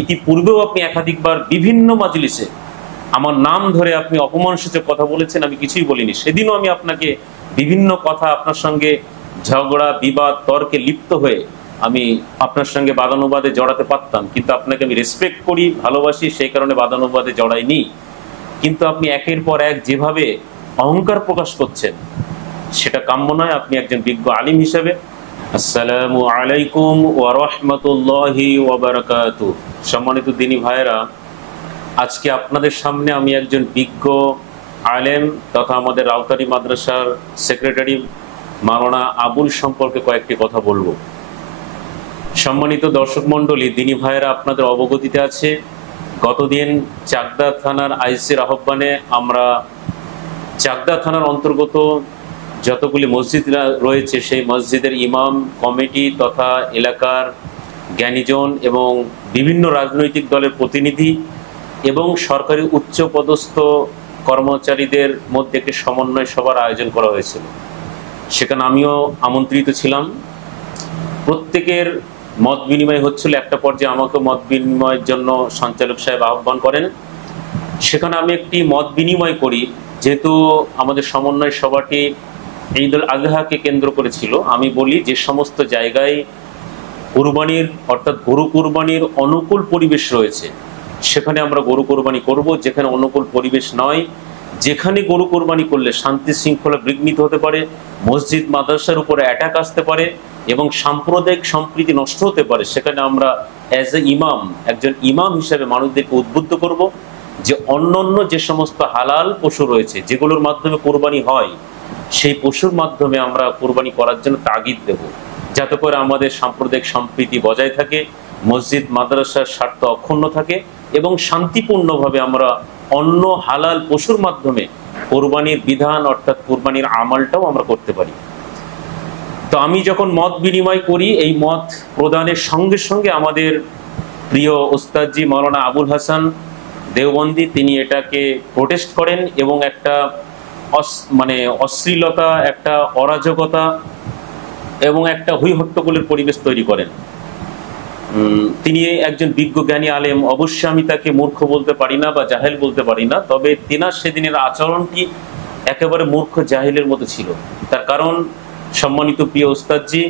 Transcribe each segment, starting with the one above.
ইতিপূর্বেও আপনি একাধিকবার বিভিন্ন মাজলিসে আমার নাম ধরে আপনি অপমানসূচক কথা বলেছেন, আমি কিছুই বলিনি। সেদিনও আমি আপনাকে বিভিন্ন কথা, আপনার সঙ্গে ঝগড়া বিবাদ তর্কে লিপ্ত হয়ে আমি আপনার সঙ্গে বাদানুবাদে জড়াতে পারতাম, কিন্তু আপনাকে আমি রেসপেক্ট করি, ভালোবাসি, সেই কারণে বাদানুবাদে জড়াইনি। কিন্তু আপনি একের পর এক যেভাবে অহংকার প্রকাশ করছেন সেটা কাম্য নয়। আপনি একজন বিজ্ঞ আলিম হিসেবে। আসসালামু আলাইকুম ওয়া রাহমাতুল্লাহি ওয়া বারাকাতুহু। সম্মানিত দিনী ভাইরা, আজকে আপনাদের সামনে আমি একজন বিজ্ঞ আলেম তথা আমাদের রাউতারি মাদ্রাসার সেক্রেটারি মাওলানা আবুল সম্পর্কে কয়েকটি কথা বলবো। সম্মানিত দর্শক মণ্ডলী, দিনী ভাইরা, আপনাদের অবগতিতে আছে গতদিন চাকদা থানার আইসির আহ্বানে আমরা চাকদা থানার অন্তর্গত যতগুলি মসজিদ রয়েছে সেই মসজিদের ইমাম কমিটি তথা এলাকার জ্ঞানীজন এবং বিভিন্ন রাজনৈতিক দলের প্রতিনিধি এবং সরকারি উচ্চপদস্থ কর্মচারীদের মধ্যে একটি সমন্বয় সভার আয়োজন করা হয়েছিল। সেখানে আমিও আমন্ত্রিত ছিলাম। প্রত্যেকের মত বিনিময় হচ্ছিল। একটা পর্যায়ে আমাকে মত বিনিময়ের জন্য সঞ্চালক সাহেব আহ্বান করেন। সেখানে আমি একটি মত বিনিময় করি। যেহেতু আমাদের সমন্বয় সভাটি ঈদ উল আজহাকে কেন্দ্র করেছিল, আমি বলি যে সমস্ত জায়গায় কুরবানির অর্থাৎ গরু কুরবানির অনুকূল পরিবেশ রয়েছে সেখানে আমরা গরু কোরবানি করব। যেখানে অনুকূল পরিবেশ নয়, যেখানে গরু কোরবানি করলে শান্তি শৃঙ্খলা বিঘ্নিত হতে পারে, মসজিদ মাদ্রাসার উপরে অ্যাটাক আসতে পারে এবং সাম্প্রদায়িক সম্প্রীতি নষ্ট হতে পারে, সেখানে আমরা অ্যাজ এ ইমাম, একজন ইমাম হিসেবে মানুষদেরকে উদ্বুদ্ধ করব যে অন্যান্য যে সমস্ত হালাল পশু রয়েছে যেগুলোর মাধ্যমে কোরবানি হয় সেই পশুর মাধ্যমে আমরা কোরবানি করার জন্য তাগিদ দেব, যাতে করে আমাদের সাম্প্রদায়িক সম্প্রীতি বজায় থাকে, মসজিদ মাদ্রাসার স্বার্থ অক্ষুণ্ণ থাকে এবং শান্তিপূর্ণভাবে আমরা অন্য হালাল পশুর মাধ্যমে কোরবানির বিধান অর্থাৎ কোরবানির আমলটাও আমরা করতে পারি। তো আমি যখন মত বিনিময় করি, এই মত প্রদানের সঙ্গে সঙ্গে আমাদের প্রিয় ওস্তাদজি মাওলানা আবুল হাসান দেওবন্দি তিনি এটাকে প্রোটেস্ট করেন এবং একটা অশ্লীলতা, একটা অরাজকতা এবং একটা হইহট্টগোলের পরিবেশ তৈরি করেন। তিনি একজন বিজ্ঞ জ্ঞানী আলেম, অবশ্যই আমি তাকে মূর্খ বলতে পারি না বা জাহেল বলতে পারি না, তবে তিনার সেদিনের আচরণটি একেবারে মূর্খ জাহেলের মতো ছিল। তার কারণ, সম্মানিত প্রিয় ওস্তাদজি,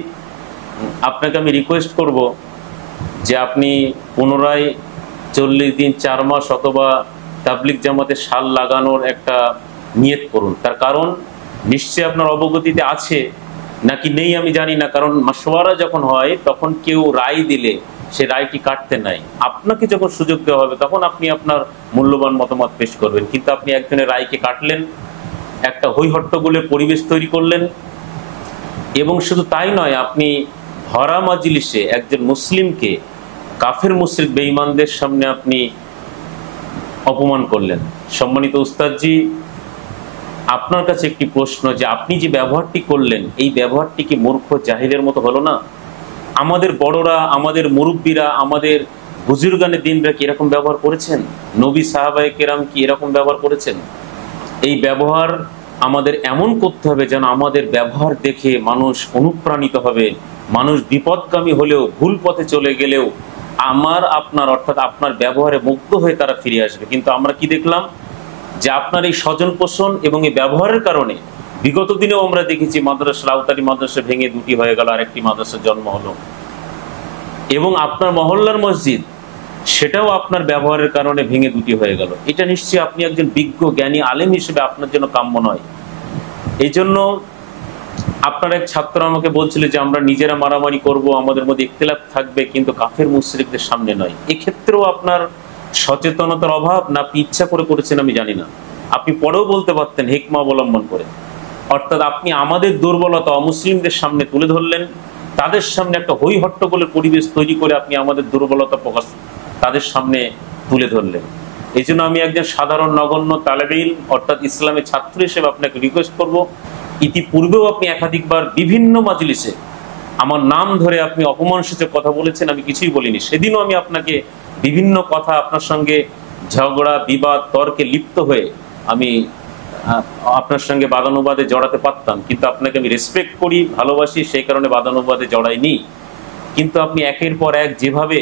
আপনাকে আমি রিকোয়েস্ট করব যে আপনি পুনরায় 40 দিন 4 মাস অথবা তাবলিগ জামাতে শাল লাগানোর একটা নিয়ত করুন। তার কারণ নিশ্চয়ই আপনার অবগতিতে আছে নাকি নেই আমি জানি না, কারণ মাশওয়ারা যখন হয় তখন কেউ রায় দিলে সে রায়টি কাটতে নাই। আপনাকে যখন সুযোগ দেওয়া হবে তখন আপনি আপনার মূল্যবান মতামত পেশ করবেন, কিন্তু আপনি একজনের রায়কে কাটলেন, একটা হইহট্টগোলের পরিবেশ তৈরি করলেন। এবং শুধু তাই নয়, আপনি হরা মাজলিসে একজন মুসলিমকে কাফের মুশরিক বেঈমানদের সামনে আপনি অপমান করলেন। সম্মানিত উস্তাদজি, আপনার কাছে একটি প্রশ্ন, যে আপনি যে ব্যবহারটি করলেন এই ব্যবহারটি কি মূর্খ জাহিলের মতো হলো না? আমাদের বড়রা, আমাদের মুরব্বীরা, আমাদের বুজুর্গানে দিনরা কি এরকম ব্যবহার করেছেন? নবী সাহাবায়ে কেরাম কি এরকম ব্যবহার করেছেন? এই ব্যবহার আমাদের এমন করতে হবে যেন আমাদের ব্যবহার দেখে মানুষ অনুপ্রাণিত হবে, মানুষ বিপদগামী হলেও, ভুল পথে চলে গেলেও আপনার অর্থাৎ আপনার ব্যবহারে মুগ্ধ হয়ে তারা ফিরে আসবে। কিন্তু আমরা কি দেখলাম যে আপনার এই স্বজন পোষণ এবং এই ব্যবহারের কারণে বিগত দিনেও আমরা দেখেছি মাদ্রাসা, রাউতারি মাদ্রাসা ভেঙে 2টি হয়ে গেল, আরেকটি মাদ্রাসার জন্ম হলো। এবং আপনার মহল্লার মসজিদ, সেটাও আপনার ব্যবহারের কারণে ভেঙে 2টি হয়ে গেল। এটা নিশ্চয়ই আপনি একজন বিজ্ঞ জ্ঞানী আলেম হিসেবে আপনার জন্য কাম্য নয়। এই জন্য আপনার এক ছাত্র আমাকে বলছিল যে আমরা নিজেরা মারামারি করব, আমাদের মধ্যে ইখতিলাফ থাকবে, কিন্তু কাফের মুশরিকদের সামনে নয়। এক্ষেত্রেও আপনার সচেতনতার অভাব, না আপনি ইচ্ছা করে করেছেন আমি জানি না। আপনি পরেও বলতে পারতেন হিকমা অবলম্বন করে, অর্থাৎ আপনি আমাদের দুর্বলতা অমুসলিমদের সামনে তুলে ধরলেন, তাদের সামনে একটা হইহট্টগোলের পরিবেশ তৈরি করে আপনি আমাদের দুর্বলতা প্রকাশ তাদের সামনে তুলে ধরলেন। এই জন্য আমি একজন সাধারণ নগণ্য তালেবে ইলম অর্থাৎ ইসলামের ছাত্র হিসেবে আপনাকে রিকোয়েস্ট করব, ইতিপূর্বেও আপনি একাধিকবার বিভিন্ন মাজলিসে আমার নাম ধরে আপনি অপমানসূচক কথা বলেছেন, আমি কিছুই বলিনি। সেদিনও আমি আপনাকে বিভিন্ন কথা, আপনার সঙ্গে ঝগড়া বিবাদ তর্কে লিপ্ত হয়ে আমি আপনার সঙ্গে বাদানুবাদে জড়াতে পারতাম, কিন্তু আপনাকে আমি রেসপেক্ট করি, ভালোবাসি, সেই কারণে বাদানুবাদে জড়াইনি। কিন্তু আপনি একের পর এক যেভাবে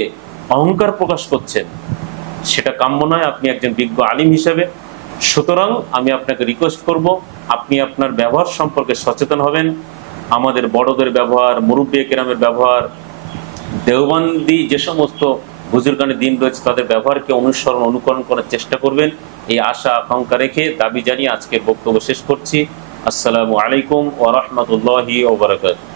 অহংকার প্রকাশ করছেন, সেটা কাম্য নয় আপনি একজন বিজ্ঞ আলিম হিসেবে। সুতরাং আমি আপনাকে রিকোয়েস্ট করব, আপনি আপনার ব্যবহার সম্পর্কে সচেতন হবেন। আমাদের বড়দের ব্যবহার, মুরব্বী কেরামের ব্যবহার, দেওবন্দি যে সমস্ত বুজুর্গানের দিন রয়েছে তাদের ব্যবহারকে অনুসরণ অনুকরণ করার চেষ্টা করবেন, এই আশা আকাঙ্ক্ষা রেখে দাবি জানিয়ে আজকের বক্তব্য শেষ করছি। আসসালামু আলাইকুম ওয়া রাহমাতুল্লাহি ওয়া বারাকাতুহু।